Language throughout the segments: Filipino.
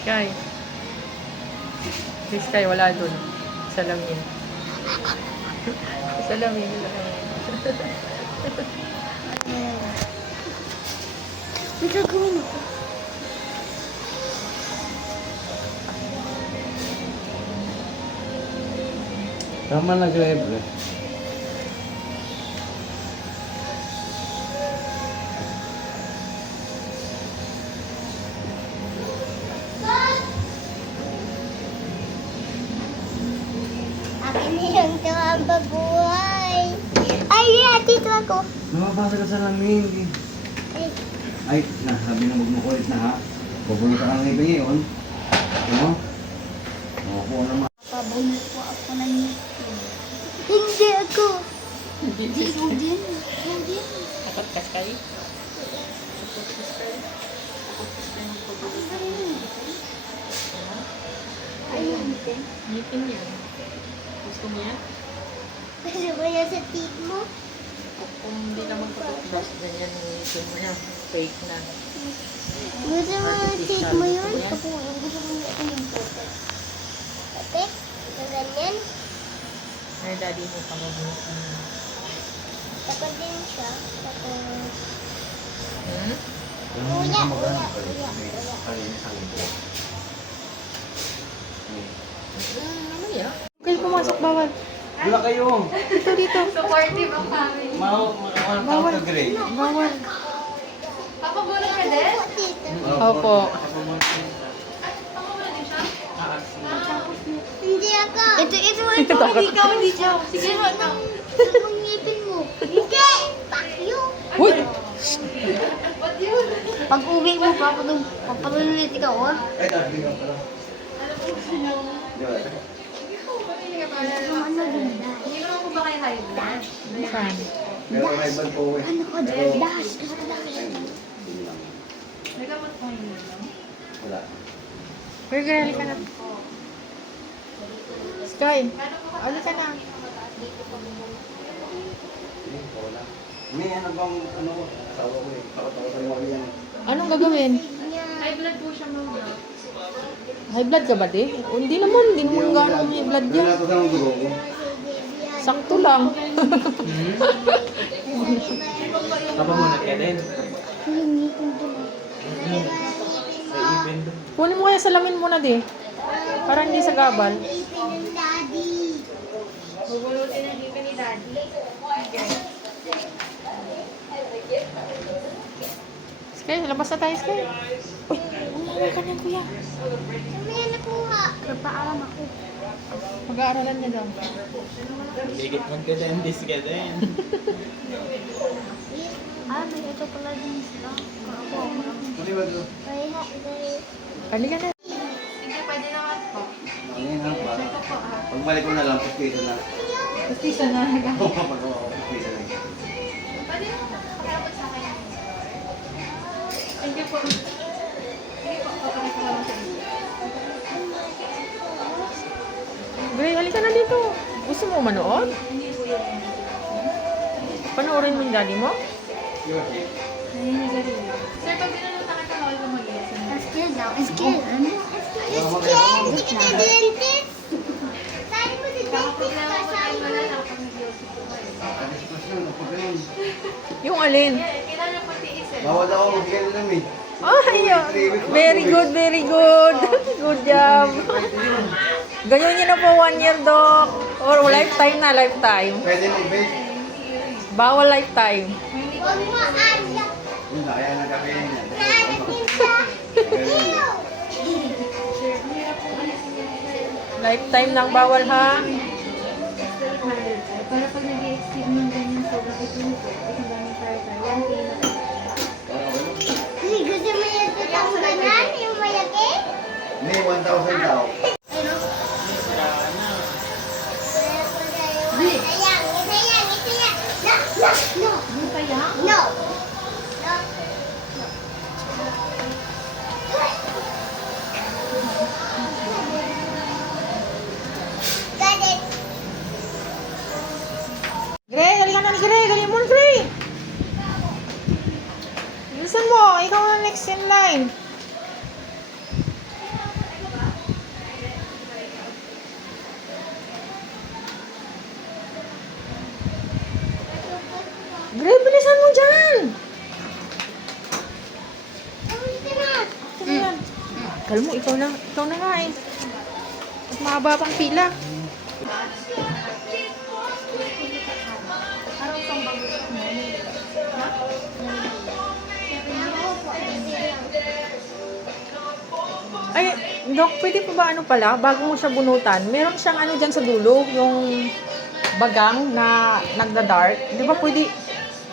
Sky. Si Sky, wala dun. Salamin. Salamin. May gagawin ako. Tama nag-live eh. Akin na yung ang babuhay. Ay, dito ako. Namabasa ka sa lamin. Ay, Ay, sabi na magmukulit na ha. Bubulot ka ng ngipin ngayon. Ano? Makukuha naman. pabunod po ako ng ngipin. Hindi ako. Hindi ko din. Hindi. Takot ka, Sky? Takot ka, Sky? Takot ka, Sky, magpabulot ka ng ngipin? Ay, ngipin. Ngipin yan. Gusto mo yan? Gusto mo yan sa teeth mo? Kung hindi naman kapag-brush, ganyan yung ngipin mo yan. Fake na. Gusto mo yung teeth mo yun? Gusto mo yung puti. Puti? Ito ganyan? Ay, daddy mo pa mabulot ka na. Tapos din siya. Tapos... Hmm? Kuya. Kalinis ang ngipin. Ano yan? Kayo pumasok, bawal. Wala kayo. Dito. Supportive ang family. Bawal ka, Gray. Bawal. Papabulot ka din? Opo. Papabulot din siya? Hindi ako. Ito. Ikaw, hindi siya. Sige, ano? Ang ngipin mo. Hindi! Pakyo! Uy! What yun? Pag uwi mo, papalulit ikaw, ah. Ay, tabi ka pala. Di ba? Ano ganda? Hindi naman po ba kayo high blood? Saan? Pero may bag po eh. Ano ko, das. Hindi lang. May gamot po yun, no? Wala. Pero gali ka na. Sky, ali ka na. Wala. May ano bang ano ko? Asawa ko eh. Takot-takot ang mga yan. Anong gagawin? High blood po siya, ma'am. High blood ka ba, di? O, hindi naman gano'ng high blood yan. Wala ko sa mga dugo ko. Sakto lang. Papamunot ka din. Kunin mo kaya salamin muna, di. Para hindi sa gabal. Bubulutin ang ngipin ni Daddy. Sky, labas na tayo, Sky. Uy, umuwi ka na, kuya. May nakuha. Nagpaalam ako. Mag-aaralan niya daw. Bigit man ka din, dis ka din. May ito pala din sila. Kasi ba ito? Halika na. Sige, pwede naman po. Ano yun ha? Pagbalik ko na lang, puspisa na. Pastisa na. Puspisa na. Pwede naman pakiabot sa akin. Thank you po. Sige po, papalit ko lang sa inyo. Gray, halika na dito. Gusto mo manood? Hindi po yun. Panoorin mo yung daddy mo? Naninigarilyo. Sir, pag dinanong sa akin, bawal na mag-iisip. Skill daw. Skill. Ano? Skill. Hindi ka na dentist. Saan mo si dentist Kakaproblema ka? po Saan tayo mo? wala lang pag nag-iosip po kayo. Yung alin? Kailangan po tiisin. Bawal ako magbigay ng lamin. Ayun. Very good, very good. Good job. Ganyan nyo na po 1 year, Doc. Or lifetime na, lifetime. Pwede na i-bake. Bawal lifetime. Huwag mo anda. Yun na, kaya nagkakain yan. Nanatin siya. Ew. Lifetime lang bawal, ha? Para pag nag-i-exceed ng ganyan sobrang ito po, isang daming firefighter, 1K na po. Hindi gusto mo yung tutang ganan? Yung malaki? Hindi, 1,000 daw. Sayang. No. Yung kaya? No. Got it. Gray, halika na, Gray. Dali mo, Gray. Bilisan mo. Ikaw na next in line. Bilisan mo dyan! Alam mo, ikaw na nga eh. At mahaba pang pila. Ay, Dok, pwede pa ba ano pala, bago mo siya bunutan, meron siyang ano dyan sa dulo, yung bagang na nagda-dart. Di ba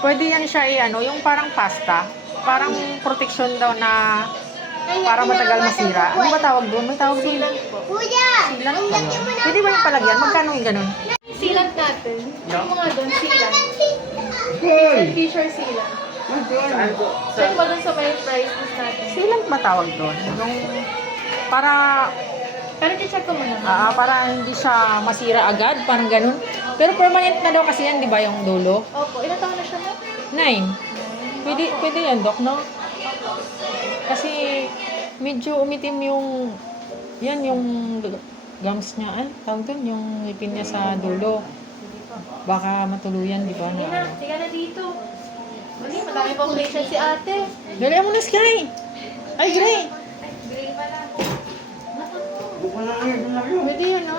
pwede yan siya ano, yung parang pasta. Parang protection daw na para matagal masira. Ano ba tawag doon? May tawag doon. Kuya! Silang? Ang laki mo na Pwede ba yung palagyan? Magkano yung ganun? Sealant natin. Yung mga doon, sealant. Fisher sealant. Saan po? Check mo doon sa may price list natin. Silang ba tawag doon? Yung para Pero check ko muna. para hindi siya masira agad, parang ganun. Pero permanent na daw kasi yan, di ba, yung dulo? Opo, ilan taon na siya mo? 9. Pwede yan, Dok, no? Kasi medyo umitim yung yung gums niya. Ay, tawag doon, yung ngipin niya sa dulo. Baka matuluyan, di ba? Hindi Na, na, tiga na dito. Hindi, madami pang patient si ate. Dali mo na, Sky! Ay, Gray! Green pala. Pwede yan, no?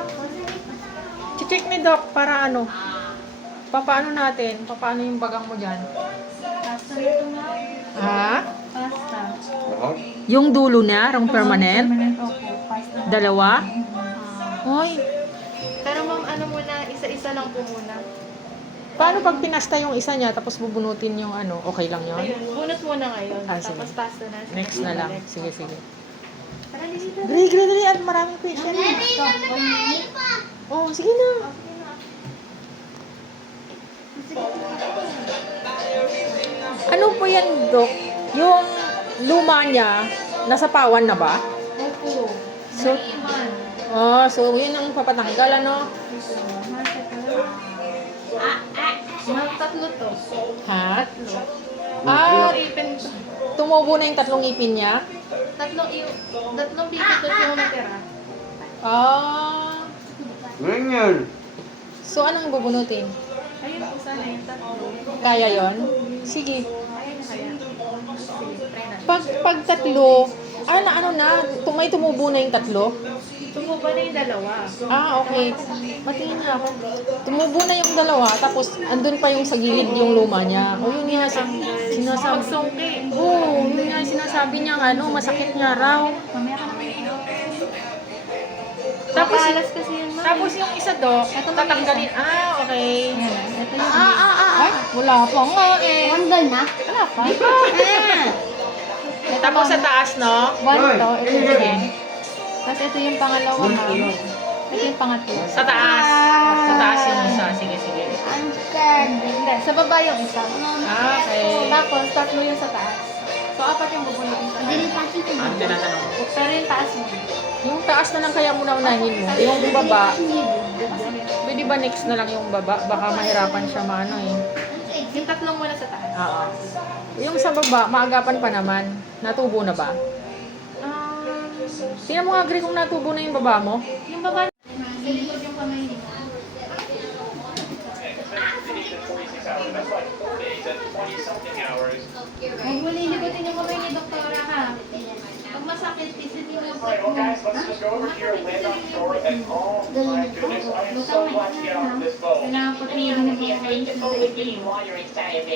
Check ni Doc para ano. Papaano natin? Papaano yung bagang mo dyan? Pasta na ito nga. Ha? Pasta. Yung dulo niya, yung permanent? Permanent, opo. Pasta. Dalawa? Hoy, Pero ma'am, ano muna, isa-isa lang po muna. paano pag pinasta yung isa niya tapos bubunutin yung ano? Okay lang yun? Ayun, bunot muna ngayon. Ah, sige. Tapos pasta na. Next na lang. Sige, sige. Tara, dito. Dali. At maraming patient. Oh, sige na. Ano po yan, Dok? Yung luma niya, nasa pawan na ba? Opo. So, so yun ang papatanggal, ano? Mga tatlo to. Ha? Tatlo. Ah, Ipin to. tumubo na yung tatlong ipin niya? Tatlong bigitot yung natira. Ah. Ganyan. So, anong bubunutin? Ayun po sana yung tatlo. Kaya yon? Sige. Ayun na kaya. Sige, try na. Pag tatlo, ano na, may tumubo na yung tatlo? Tumubo na yung dalawa. Ah, okay. Matingin na ako. Tumubo na yung dalawa, tapos andun pa yung sa gilid yung luma niya. O yun nga, sinasabi. Pagsungki. Oo, yun nga sinasabi niya, masakit niya raw. Mamaya ka naman yung Tapos, Mapalas kasi yun, ma'am. tapos yung isa, Dok, tatanggalin. Ah, okay. Ito yung Ay, wala pa nga eh. Tanggal na? Wala pa. Tapos sa taas, no? one to. Ito Sige. yung Tapos ito yung pangalawa, ma'am. Ito yung pangatlo. Sa taas. Sa taas yung isa. Sige. I'm scared. Hindi, sa baba yung isa. Ah, okay. Tapos, tatlo yung sa taas. So, apat yung bubunutin sa Hindi taas. pa kita. Ang tinatanong ko. Pero yung taas mo. Yung taas na lang kaya muna unahin mo. Yung baba, pwede ba next na lang yung baba? Baka mahirapan siya maano eh. Yung tatlong muna sa taas. Oo. Yung sa baba, maagapan pa naman. Natubo na ba? Tingnan mo nga, Gray, kung natubo na yung baba mo. Yung baba, sa likod yung kamay niya. Huwag mo lilibutin yung kamay ni Doktora ha. Pag masakit, pisit mo yung set mo. Kailangan po tingnan mo yung kamay niya.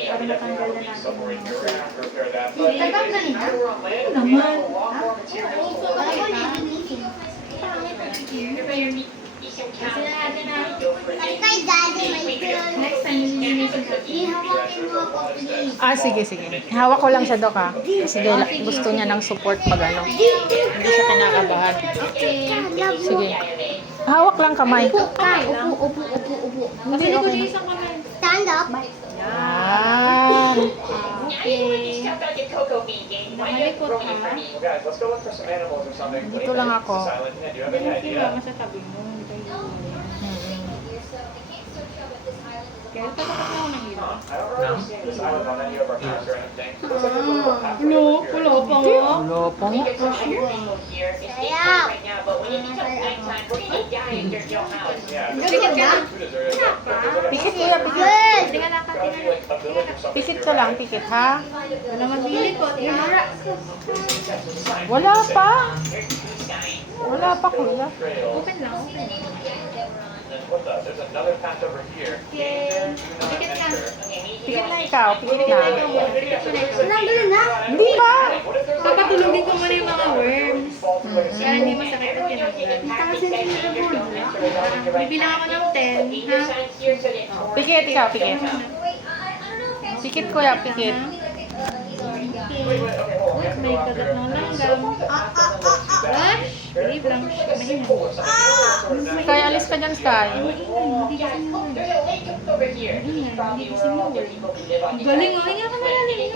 Para matanggal na natin. Tatanggalin na? Ano naman? Kasi natin na. Kay daddy, may girl. Next time, nililinisin natin. Ihawakin mo ako, please. Ah, sige. Hawak ko lang siya, Dok, ha? Kasi gusto niya ng support pag ano. Hindi siya kinakabahan. Okay. Sige. Hawak lang kamay. Upo. Hindi, Kasi ko okay. yung isang kamay. Stand up. Yan. Okay. Nakalikot ha. Dito lang ako. Hindi ba masasabi mo? Kaya tatapat na ako ng hilo. No? Wala pa nga. Lopong. Because all your people here is daytime right now, but when it becomes nighttime, we're gonna die in your house. Pikit ka? Pikit kuya, pikit. Good! Pikit ka lang, pikit ha. Wala mabili ko. Tinara. Wala pa. Wala pa kuya. Open lang. There's another path over here. Pikit ka. Pikit na ikaw, pikit na. Nandun na. Hindi pa. Papatulogin ko muna yung mga worms. Kaya hindi masakit at kinaglan. Kasi bibilang ako ng 10, ha? Pikit ikaw, pikit. Pikit kuya, pikit. May kagat ng langgam. Brush. Baby brush. Mahina. Sky, alis ka dyan, Sky. Hindi kasi mo. Hindi kasi mo. Galing oh. Hinga ka malalim.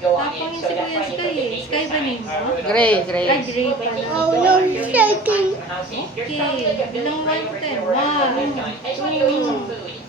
Tapang yung si Kuya Sky eh. Sky ba name mo? Gray, gray. Ah, gray pala. Oh, no shaking. Okay. Bilang 1 to 10. 1, 2,